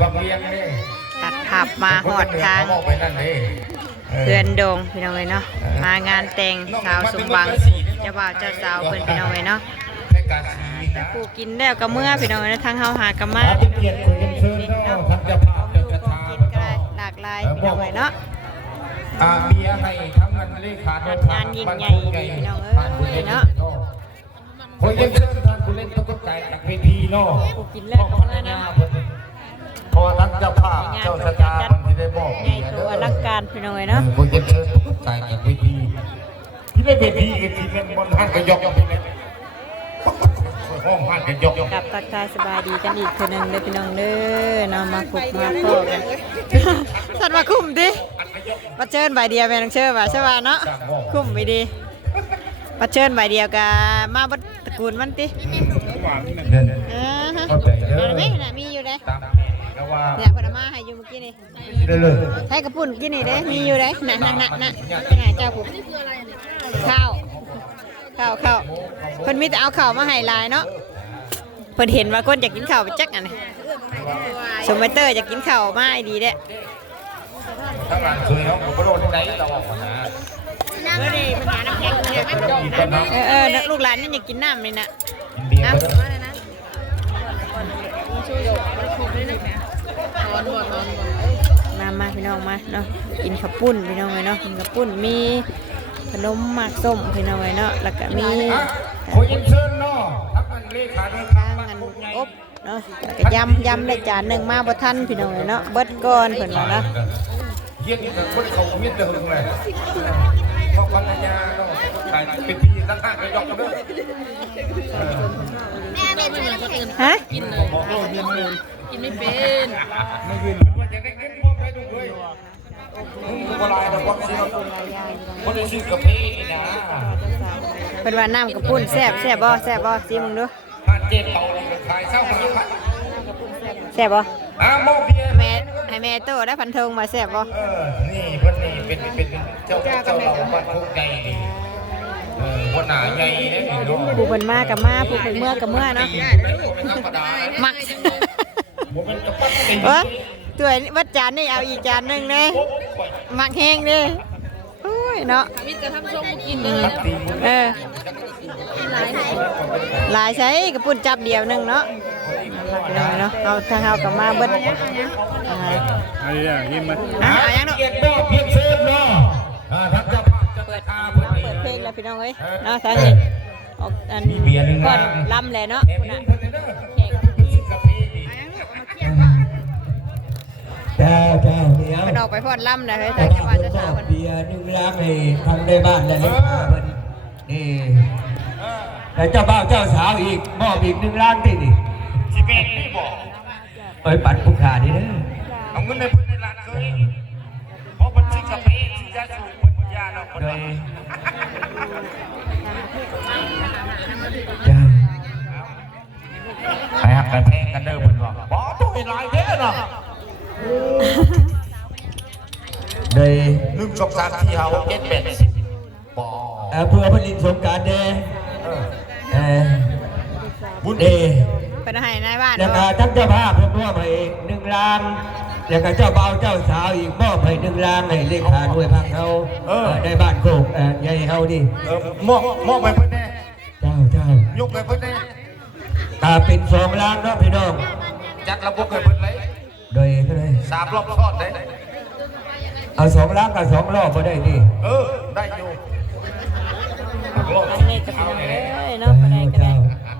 วังเวียงนี่ตัดภาพมาหอดทางเพื่อนโดงพี่น้องเลยเนาะมางานแต่งสาวสมบังเจ้าบ่าวเจ้าสาวเพื่อนพี่น้องเลยเนาะผู้กินแล้วก็เมื่อพี่น้องเลยทางเฮาหากะมาเป็นเกียรติคุณเชิญเนาะทัพจะพาเจ้าจะทาหลากหลายพี่น้องเลยเนาะเบียร์ให้ทั้งนั้นเลขาจัดงานยิ่งใหญ่พี่น้องเอ้ยเนาะคอยยังเชิญท่านผู้เล่นตุ๊กไก่จากเวทีเนาะผู้กินแล้วก็เมื่อเนาะพอทั้งเจ้าภาพเจ้าชะตามันได้บอกใหญ่ตัวอลังการพี่น้องเลยเนาะคอยยังเชิญตุ๊กไก่จากเวทีที่ได้เวทีกันทีนั้นบนห้างกระยกที่นั่นห้องห้างกระยกกับทักทายสบายดีกันอีกคนหนึ่งเลยพี่น้องเด้อนามาคุกมาโคกันสัตว์มาคุ้มดิมาเชิญใบเดียวแม่น้องเชิญว่าใช่ป่ะเนาะคุ้มไปดีมาเชิญใบเดียวกับมาบัดตระกูลมันติไม่ขนาดมีอยู่เลยเนี่ยพนมาให้อยู่เมื่อกี้นี่ให้กระปุ่นกินนี่เด้มีอยู่เลยน่ะเป็นไงเจ้าผมข้าวเพิ่นมีแต่เอาข้าวมาให้ลายเนาะเพิ่นเห็นว่าคนอยากกินข้าวไปจักอันนี้สมบัติเตอร์อยากกินข้าวมาให้ดีเด้ถ้าหลานเคยเขากระโดดที่ไหนเราออกมามันหาน้ำแข็งลูกหลานนี่อยากกินน้ำเลยนะน้ำมาพี่น้องมาเนาะกินข้าวปุ้นพี่น้องเลยเนาะกินข้าวปุ้นมีขนมหมากส้มพี่น้องเลยเนาะแล้วก็มีอบเนาะแล้วก็ยำได้จานหนึ่งมาบ่ทันพี่น้องเลยเนาะเบิดก้อนเพิ่นว่าเนาะเยี่ยมกับคนเขาเมียเดิมเลยเพราะปัญญาเนาะเป็นพี่ตั้งห้างกระยกกันด้วยฮะกินเลยกินไม่เป็นไม่กินมันจะได้กินพวกได้ด้วยโบราณแต่คนซื้อคนได้ซื้อกาแฟนะเป็นว่าน้ำกระปุ้นแซ่บบ่ซิมึงดูผ่านเจ็ดเตาเลยขายเช่ามาพันแซ่บบ่โมเบียแม่ให้แม่โตได้พันเทิงมาแซ่บบ่นี่เพิ่นนี่เป็นเจ้าเราบ้านพวกใหญ่ดีวันหนาใหญ่เนี่ยผู้เพิ่นมากับมาผู้เพิ่นเมื่อกับเมื่อเนาะมักตัววัดจานนี่เอาอีกจานหนึ่งเลยมักแห้งเลยโอ้ยเนาะมิจะทำส้มกินเลยหลายใช้กระปุ่นจับเดียวหนึ่งเนาะเนาะเอาทางเอากับมาเบิ้ลอะไรยิ้มไหมยังเนาะเพียงเซฟเนาะทักจะเปิดเพลงแล้วพี่น้องเอ้ยเนาะทางนี้ออกอันก่อนลำเลยเนาะเจ้าเนี่ยมันออกไปพอดล่ำนะเฮ้ยทางจังหวัดจะสาวเบียร์นึ่งล้างให้ทำได้บ้านแล้วนี่แต่เจ้าบ่าวเจ้าสาวอีกมอบอีก1 ล้านที่นี่สิเป็นไม่บอกปั่นผู้ขาดีนะเอาเงินในพื้นในร้านเคยเพราะมันซื้อกาแฟซื้อยาสูบคนยาเราคนเลยไปหักกันแทงกันเด้อเพิ่นบอกบ่ตัวเป็นลายเด้อเนาะได้1 2 3 4 5 6 7 8 10บ่เพื่อผลิตสงการเด้บุญเดเป็นให้นายบ้านแล้วก็ทั้งเจ้าภาพเพิ่มมอบให้1 ล้านแล้วก็เจ้าบ่าวเจ้าสาวอีกมอบให้1 ล้านให้เลขาหน่วยพักเขาได้บ้านโคกใหญ่เฮาดิมอบไปเพิ่นแน่เจ้ายกไปเพิ่นแน่เป็น2 ล้านเนาะพี่น้องจัดระบบให้เพิ่นเลยโดยก็เลย3 รอบทอดได้เอา2 ล้านกับ2 รอบก็ได้นี่ได้อยู่อันนี้จะเป็นเลยเนาะก็ได้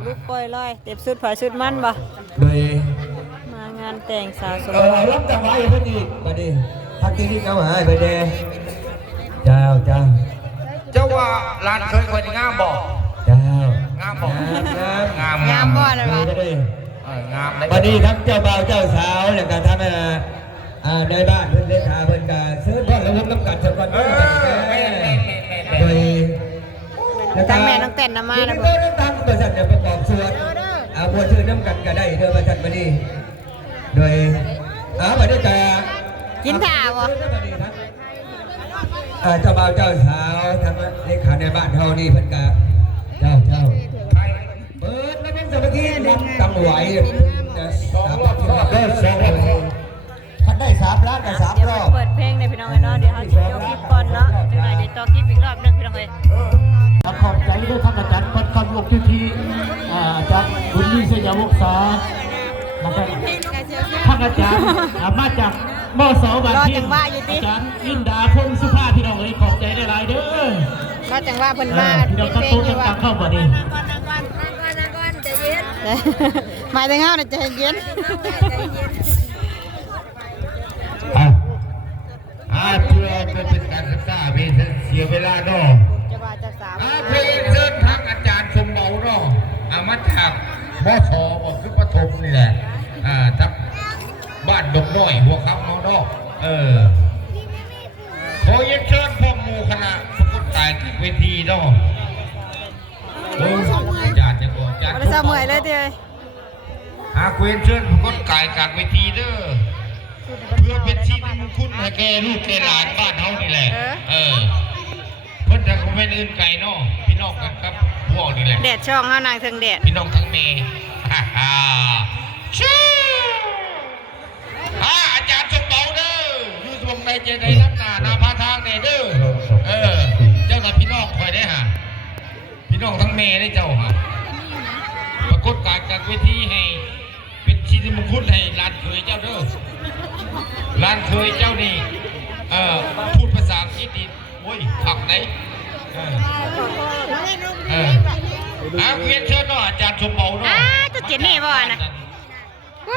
ลูกก้อยลอยเต็มสุดผ่าสุดมันบ่โดยมางานแต่งสาวสมรับจังหวะอย่างนี้มาดิทักที่นี่เขาหายไปเด้เจ้าว่าร้านเคยคนงามบ่งามบ่เลยว่ะงามวันนี้ทั้งเจ้าบ่าวเจ้าสาวแล้วก็ทั้งในบ้านเพื่อนเลขาเพื่อนกาซื้อพ่อแล้ววุ้นน้ำกัดสักวันโดยทั้งแม่น้องเต้นน้ำมานะผมตั้งบริษัทเนี่ยประกอบส่วนบัวชื่อน้ำกัดก็ได้เดินบริษัทมาดีโดยมาด้วยกันกินถ่าวะเจ้าบ่าวเจ้าสาวทั้งเลขาในบ้านเฮานี่เพื่อนกาเจ้าเปิดแล้วเป็นสมัครตั้งไหวตามรอบที่เรา ต่อคลิปอีกรอบหนึงพี่น้องเอ้ย ขอบใจด้วยท่านอาจารย์พันคำลงที่อาจารย์บุญมีสยามวกษานะครับท่านอาจารย์มาจากมสบางทีอาจารย์ลินดาพงสุภาพี่น้องเอ้ยขอบใจได้หลายเด้อ ก็จังว่าเพิ่นมา พี่น้องตะโกนดังๆเข้ามาดิ หมายถึงเฮาน่ะใจเย็น เพื่อเป็นการศึกษาเวทเสียเวลาเนาะ จะว่าจะสาว เพลงเชิญทางอาจารย์สมเบาเนาะมาจากมศบอกคือปฐมนี่แหละทักบ้านดงน้อยหัวคำน้องนอกขอเย็นเชิญพ่อหมู่คณะสกุลตายที่เวทีเนาะอาจารย์จะบอกอาจารย์ บ่ได้เศร้าเมื่อยเลยติเอ้ย เวียนเชิญสกุลตายจากเวทีเด้อเพื่อเป็นชีวิตมงคลให้แกลูกแกหลานบ้านเฮานี่แหละเพิ่นจะคงเป็นอื่นไกลเนาะพี่น้องกันครับพวกนี่แหละ แดดช่องเฮานางถึงแดด พี่น้องทั้งเมย์ชื่ออาจารย์สมเบาเด้ออยู่ตรงในเจดีย์รับหน้าพาทางเนี่ยเด้อเจ้าหน้าพี่น้องคอยได้ฮะพี่น้องทั้งเมย์ได้เจ้าฮะปรากฏการจากเวทีให้เป็นชีวิตมงคลให้หลานเคยเจ้าเด้อหลานเคยเจ้านี่พูดภาษาอังกฤษดีโอ้ยผักไหนเวียนเชิญเนาะอาจารย์สมเบาเนาะตัวเจนนี่บ่น่ะ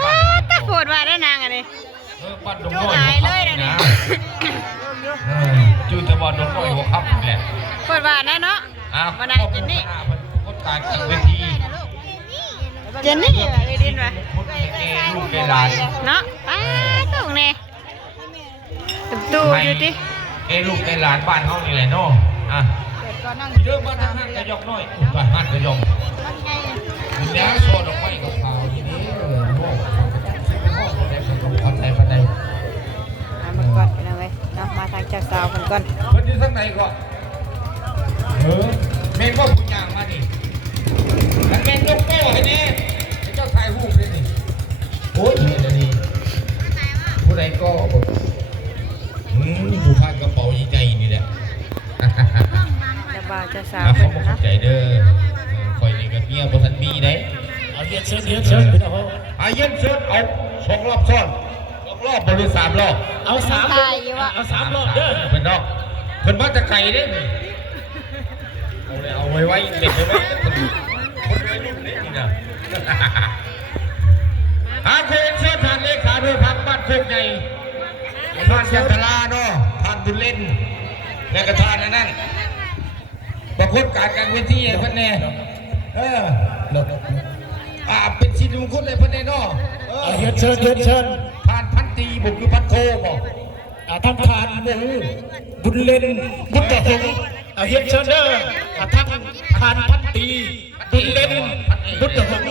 ว้าตะโกดว่าได้นางอันนี้ บ้านดงน้อยนะจูแต่บ้านดงน้อยหัวครับแหละ โกดว่าได้เนาะมานางเจนนี่ คนตายจากเวที เจนนี่ว่าได้ดินว่า ลูกแกหลาน เนาะตรงนี้ตู้อยู่ติ ลูกแกหลานบ้านเฮานี่แหละเนาะเดิมบ้านทางห้างกระยอกน้อยบ้านห้างกระยอกแล้วโซนออกไปกับเขาทีนี้โม่เข้าใจปันใด มาก่อนนะเว้ยเนาะมาทางจากสาวกันก่อน เพิ่นอยู่ทางไหนก่อนเมนก็คุณย่างมาดิแล้วเมนยกโป้ให้นี่เจ้าชายหูเลยนี่โอ้ยเห็นอันนี้ผู้ใดก็ผู้พานกระเป๋าใจนี่แหละ จะบ่าวจะสาว เขาบอกเข้าใจเด้อคอยนี่กับเมียบ่ทันมีได้ เอาเย็นเชิญพี่น้อง เย็นเชิญเอา2 รอบซ้อน2 รอบบหรือ3 รอบ เอา3 รอบเอา3 รอบเด้อ เพิ่นเนาะเพิ่นมาจากไกลเด้เอาไว้เด็กไว้คนไว้รุ่นเด็กนี่นะเคยเชิญท่านเลขาโดยพักบ้านโคกใหญ่ท่านยันทราเนาะท่านบุญเล่นและกระทานนั่นประพฤติการเวทีเพิ่นแน่เป็นชีวิตมงคลเลยเพิ่นแน่เนาะเย็นเชิญ ท่านพันตีบุกอยู่พันโคบอก ท่านทานบุญเล่นบุญตะหงเย็นเชิญเด้อท่านทานพันตีบุญเล่นบุญตะหง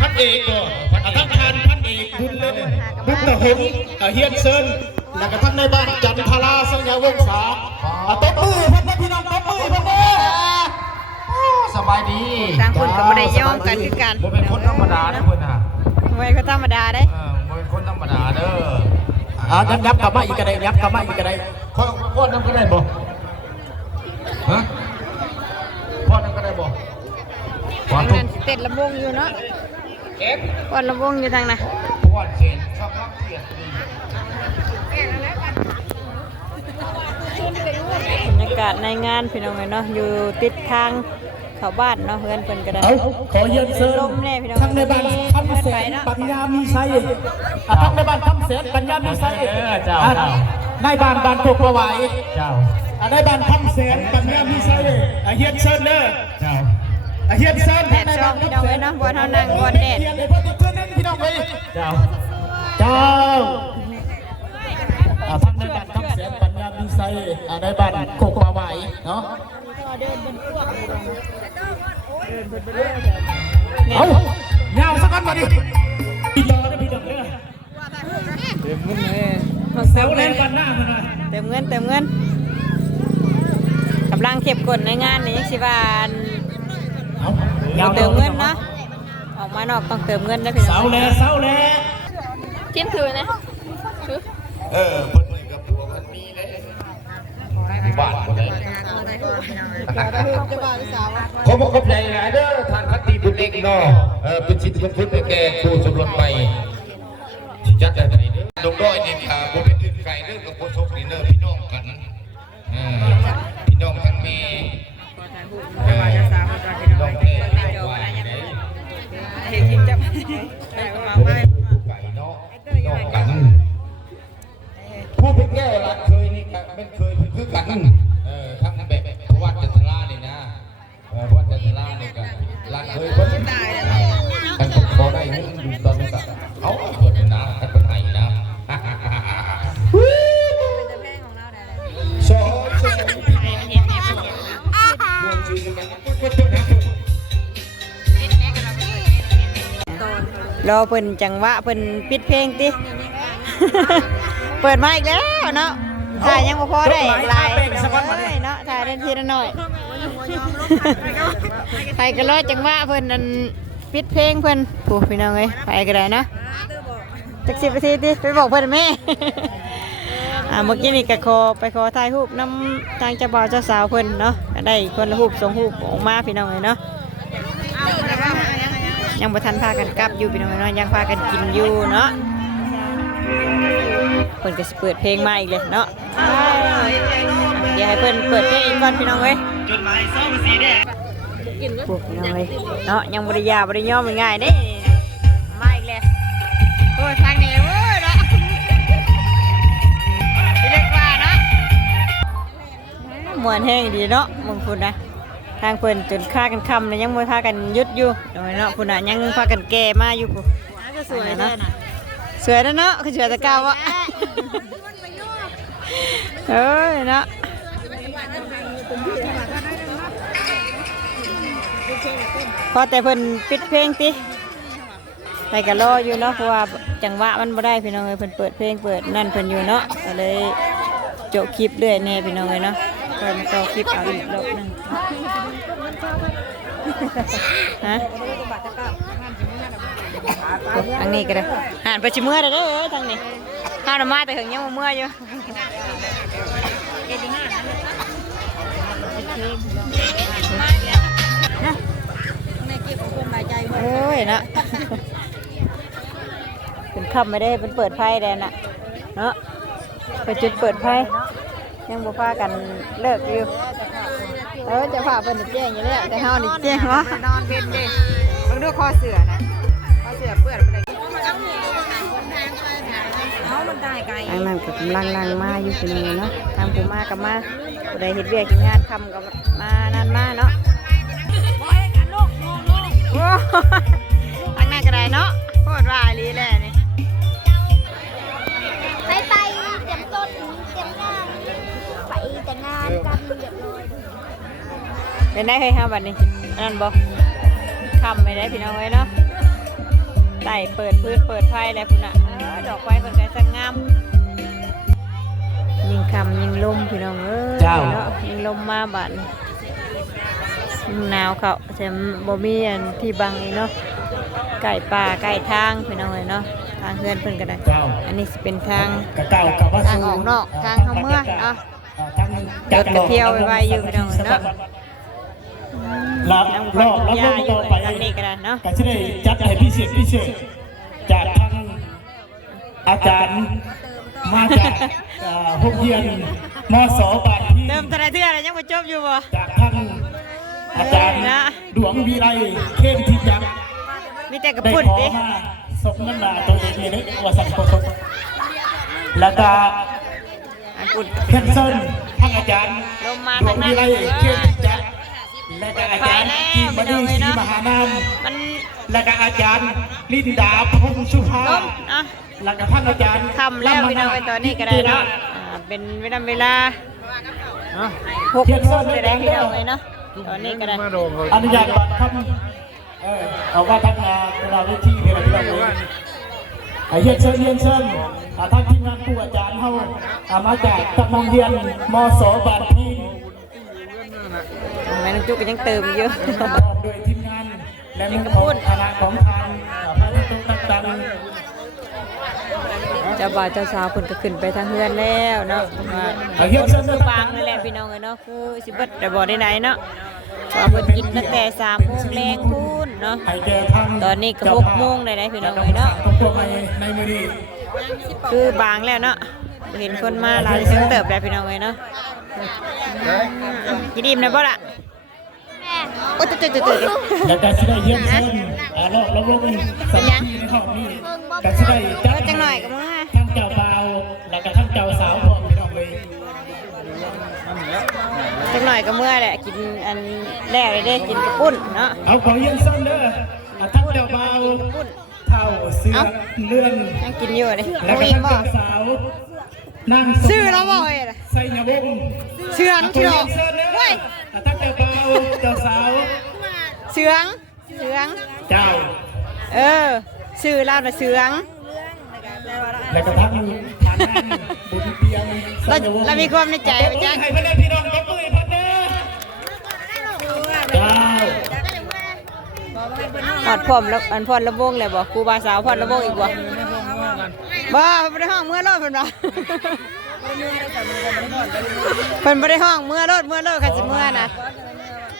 พันเอกก็ท่านทานพันเอกบุญเล่นบุญตะหงเย็นเชิญแล้วก็ท่านในบ้านจันทราสัญญาวงศาตบมือเพื่อนพี่น้องตบมือเพื่อนสบายดี ต่างคนก็บ่ได้ย่อมกันคือกัน บ่เป็นคนธรรมดาเด้อเพิ่นน่ะ บ่ก็ธรรมดาได้ บ่เป็นคนธรรมดาเด้อยับกลับมาอีกก็ได้ยับกลับมาอีกก็ได้ พ่อนั่นก็ได้บ่ฮะพ่อนั่นก็ได้บ่ ทางนั้นเต้นลำวงอยู่เนาะก่อนลำวงอยู่ทางน่ะ พ่อเสียนชอบรักเกียรติดี บรรยากาศในงานพี่น้องเนาะอยู่ติดทางเข้าบ้านเนาะเพื่อนเพิ่นก็ได้ ขอเย็นเชิญทั้งในบ้านคำแสนปัญญามีชัยทั้งในบ้านคำแสนปัญญามีชัยในบ้านโคกประไหวในบ้านคำแสนปัญญามีชัยเฮียนเชิญเด้อเฮียนเชิญ แดดช่องพี่น้องเนาะบ่เท่านั่งบ่แดด พี่น้องเจ้าทั้งในบ้านคำแสนปัญญามีชัยในบ้านโคกประไหวเนาะเอาเงาสักกันมาดิพี่ต่อนะพี่ต่อเลยเต็มเงินเลยเซลเล่นกันหน้ามาหน่อยเติมเงินกำลังเก็บกดในงานนี่ยังสิว่าเติมเงินนะออกมานอกต้องเติมเงินนะพี่น้อง เสาแลจิ้มถือนะถือเพิ่นกับผัวมันมีเลย ที่บ้านคนไหนขอบอกขอบใจหลายเด้อทานพัตตีบุญเอกเนาะเป็นสิทธิมงคลแก่ผู้สมรสใหม่ที่จัดได้เด้อดงด้อยนี่ค่ะบ่เป็นอื่นไกลเด้อกับผู้โชคดีเด้อพี่น้องกันพี่น้องทั้งแม่พี่น้องแม่ว่าเฮ็ดกินจับเอาไปไก่เนาะน้องกันผู้เป็นแก้วรักเคยนี่ก็เป็นเคยคือกันทั้งแบบวัดจันทรานี่นะวัดจันทรานี่ก็รักเคยเพิ่นกันขอได้เงินอยู่ตอนนี้ก็เอาเพิ่นนะท่านเพิ่นให้นะรอเพิ่นจังหวะเพิ่นปิดเพลงติ เปิดมาอีกแล้วเนาะถ่ายยังบ่พอได้หลายเนาะถ่ายได้ทีละหน่อย ใครก็รอจังหวะเพิ่นนั่นปิดเพลงเพิ่นโอ้พี่น้องเอ้ยไปก็ได้นะจัก10 นาทีติไปบอกเพิ่นแม่ เมื่อกี้นี่ก็ไปขอถ่ายรูปนำทางเจ้าบ่าวเจ้าสาวเพิ่นเนาะได้คนละรูป2รูปออกมาพี่น้องเอ้ยเนาะยังบ่ทันพากันกลับอยู่พี่น้องเนาะยังพากันกินอยู่เนาะเพิ่นก็สิเปิดเพลงมาอีกเลยเนาะเดี๋ยวให้เพิ่นเปิดเพลงอีกก่อนพี่น้องเอ้ยจดหมาย2 สีแดงพวกพี่น้องเอ้ยเนาะยังบ่ได้ยาบ่ได้ย่อมง่ายเด้มาอีกแล้วโอ้ยทางนี้โอ้ยเนาะเรียกว่าเนาะม่วนแฮงดีเนาะมงคลนะทางเพิ่นจนฆ่ากันค่ำแล้วยังบ่พากันหยุดอยู่เนาะพุ่นน่ะยังพากันแก่มาอยู่พุ่นก็สวยเนาะสวยแล้วเนาะคือสวยแต่เก่าอ่ะเอ้ยเนาะพอแต่เพิ่นปิดเพลงติไปก็รออยู่เนาะเพราะว่าจังหวะมันบ่ได้พี่น้องเอ้ยเพิ่นเปิดเพลงเปิดนั่นเพิ่นอยู่เนาะก็เลยโจคลิปเรื่อยแน่พี่น้องเอ้ยเนาะก็มาต่อคลิปเอาอีกรอบนึงฮะทางนี้ก็ได้ห่านไปชิเมื่อได้เด้อทางนี้ข้าวหน่อไม้แต่ถึงยังเมื่ออยู่โอ้ยนะเป็นค่ำไม่ได้เป็นเปิดไฟแดนน่ะเนาะไปจุดเปิดไฟยังบ่พากันเลิกอยู่จะพาเพิ่นแจ้งอยู่แล้วแต่เฮานี่แจ้งเนาะนอนเป็นเด้เบิ่งดูคอเสือนะคอเสือเปื้อนไปเลยทางนั้นก็กำลังนั่งมาอยู่ที่นี่เนาะทางผู้มากับมาผู้ใดเฮ็ดเวียกเฮ็ดงานค่ำก็มานั่นมาเนาะโอ้ทางนั้นก็ได้เนาะโคตรว่าอีหลีแหละนี่ไปเตรียมต้นเตรียมงานไปแต่งานกันเรียบร้อยเป็นได้ให้ห้าบัดนี้นั่นบ่ค่ำไม่ได้พี่น้องไว้เนาะไต่เปิดพื้นเปิดไฟอะไรพุ่นน่ะดอกไฟเพิ่นก็สวยงามยิงคำยิงลมพี่น้องเอ้ยเนาะยิงลมมาบัดหนาวเขาแต่บ่มีอันที่บังอีกเนาะไก่ป่าไก่ทางพี่น้องเอ้ยเนาะทางเฮือนเพิ่นก็ได้อันนี้สิเป็นทางออกนอกทางเข้าเมืองเนาะรถก็เที่ยวไวๆอยู่พี่น้องเนาะรับรอบแล้วก็ต่อไปก็จะได้จัดให้พิเศษจากทางอาจารย์มาจากโรงเรียนมศ.บาทีเติมทนายเทื่ออะไรยังไม่จบอยู่บ่จากทางอาจารย์ดวงวิไลเข้มทิพย์ยักษ์มีแต่กระปุ่นดิสมน้ำหนาตัวเองเลยว่าสักคนแล้วก็เทนเซนทางอาจารย์ลมมาดวงวิไลเข้มทิพย์ยักษ์และก็อาจารย์ที่มาดูศรีมหานามและก็อาจารย์ลินดาพงสุภาแล้วก็ท่านอาจารย์ทำแล้วพี่น้องไปตอนนี้ก็ได้เนาะเป็นเวลา6 โมงเลยได้พี่น้องเลยเนาะตอนนี้ก็ได้อนุญาตบัตรครับเอาว่าทางเราได้ที่เวลาที่เราเรียนเชิญท่านทีมงานผู้อาจารย์เขามาจากโรงเรียนมศ.บาทีแม่น้องจุ๊กก็ยังเติมเยอะโดยทีมงานและมีกระปุกคณะของทางพระพุทธตังจ จ้าบ่าวเจ้าสาวเพิ่นก็ขึ้นไปทางเฮือนแล้วเนาะว่าคือบางนั่นแหละพี่น้องเอ้ยเนาะคือสิเบิดแต่บ่ได้ไหนเนาะว่าเพิ่นกินตั้งแต่3 โมงแรงพูนเนาะตอนนี้ก็6 โมงได้พี่น้องเอ้ยเนาะคือบางแล้วเนาะเห็นคนมาหลายซึ้งเติบแล้วพี่น้องเอ้ยเนาะกินอิ่มได้บ่ล่ะโอ้ยตื่นๆ แล้วก็สิได้เยี่ยมชมรอบๆนี่สัญญาณในห้องนี้ก็สิได้ เดี๋ยวจังหน่อยก็มา ทั้งเจ้าบ่าวแล้วก็ทั้งเจ้าสาวพร้อมพี่น้องเลย จังหน่อยก็เมื่อแหละกินอันแรกเลยได้กินกระปุ้นเนาะ เอาของเยี่ยมชมเด้อทั้งเจ้าบ่าวเท่าเสื้อเลื่อน ยังกินอยู่เลย แล้ว โอ้ ก็ ย ทั้ง บ่ เจ้าสาวนั่ง ชื่อแล้วบ่เอ้ย ใส่ยาบง เชืองที่ดอกเว้ย ทั้งเจ้าบ่าวเจ้าสาว เชือง เจ้า เออชื่อเราน่ะเชือง แล้วก็ทั้งฐานนั่งบุญเตียง เรามีความในใจ ไป ไปจ้ะ ให้เพื่อนพี่น้องตบมือให้เพื่อนเด้อเจ้า หอดพร้อมแล้วอันพรระวงเลยบ่ครูบาสาวพรระวงอีกบ่บ่บ่ได้ห้องเมื่อรถเพิ่นบ่เพิ่นบ่ได้ห้องเมื่อรถคันสิเมื่อนะ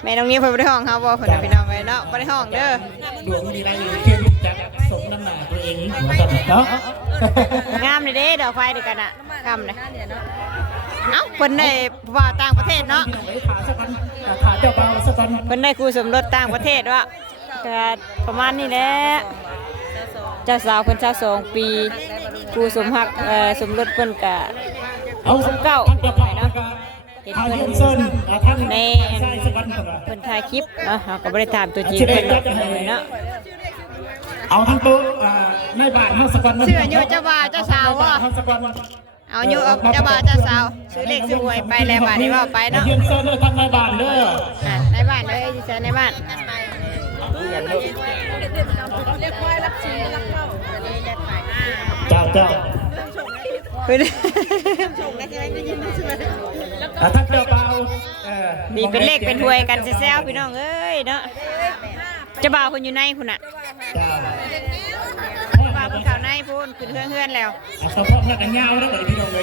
แม่น้องนี้เพิ่นบ่ได้ห้องเฮาบ่เพิ่นน่ะพี่น้องไว้เนาะบ่ได้ห้องเด้อ ดวงดีได้เทียนจากสมน้ำหนาตัวเองหัวกันเนาะ งามเลยเด้ดอกไฟด้วยกันอ่ะงามเลยเอ้าเพิ่นได้ว่าต่างประเทศเนาะ พี่น้องไปขาสักวันขาเจ้าเบาสักวัน เพิ่นได้คู่สมรสต่างประเทศวะก็ประมาณนี้แหละเจ้าสาวเพิ่น22 ปีคู่สมฮักสมรสเพิ่นก็69เนาะเห็น ทาง เพิ่น เส้นท่าน ใน ใส่สักวันก่อน เพิ่นถ่ายคลิปเนาะเราก็บ่ได้ถามตัวจริงเพิ่นดอกเลยเนาะ เอาทั้งโต๊ะในบ้านห้าสักวัน เชื่ออยู่เจ้าบ่าวเจ้าสาวบ่ ห้าสักวัน เอาอยู่เจ้าบ่าวเจ้าสาวซื้อเลขซื้อหวยไปแล้วบัดนี้ว่าไปเนาะ เยี่ยมเส้นเลยทั้งในบ้านเด้อ ในบ้านเด้อสิใส่ในบ้าน เจ้า เพิ่น ทั้งเจ้าเบา นี่เป็นเลขเป็นหวยกันแซวๆพี่น้องเอ้ยเนาะเจ้าบ่าวเพิ่นอยู่ในพุ่นน่ะ เจ้า ว่าเพิ่นเข้าในพุ่นขึ้นเฮือนแล้ว เอาสะพอกแล้วกันยาวแล้วเดี๋ยวพี่น้องเลย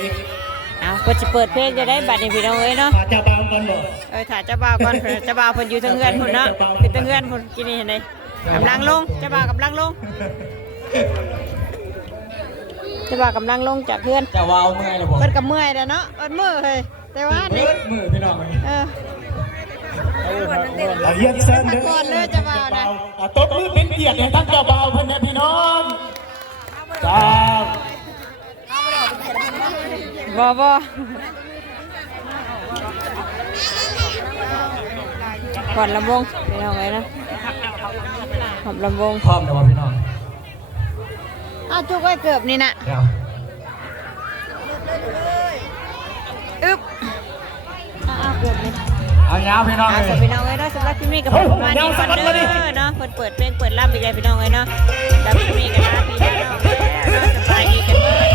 เอาเพิ่นสิเปิดเพลงจะได้บัดนี้พี่น้องเอ้ยเนาะ เจ้าเบาก่อนบ่ ถ่ายเจ้าบ่าวก่อนเจ้าบ่าวเพิ่นอยู่ทางเฮือนพุ่นเนาะขึ้นทางเฮือนพุ่นกินนี่เห็นได้กำลังลงเจ้าบ่าวกำลังลงเจ้าบ่าวกำลังลงจากเฮือน จะวาวเมื่อยหรือเปล่า เพิ่นก็เมื่อยแล้วเนาะเพิ่นมื้อเฮ้ยแต่ว่านี่ มือพี่น้องเลย เยี่ยมเส้นเด้ ก่อนเลยเจ้าบ่าวนะ ตบมือเป็นเกียรติให้ทั้งเจ้าเบาเพื่อนแม่พี่น้องเจ้า บ่ก่อนลำวงพี่น้องเอ้ยนะขอบลำวง พร้อมแต่ว่าพี่น้อง อ้าวจุกไว้เกือบนี่น่ะ เดี๋ยว อึ๊บอ้าวเกือบนี่ เอายาวพี่น้อง สำห เล รับ ย พี่น้องเอ้ยเนาะสำหรับพี่มีกับผมมานี่ฟันเด้อเนาะเปิดเพลงเปิดลำอีกแล้วพี่น้องเอ้ยเนาะแล้วพี่มีกับลาพี่น้องเนาะสบายดีกันเบิด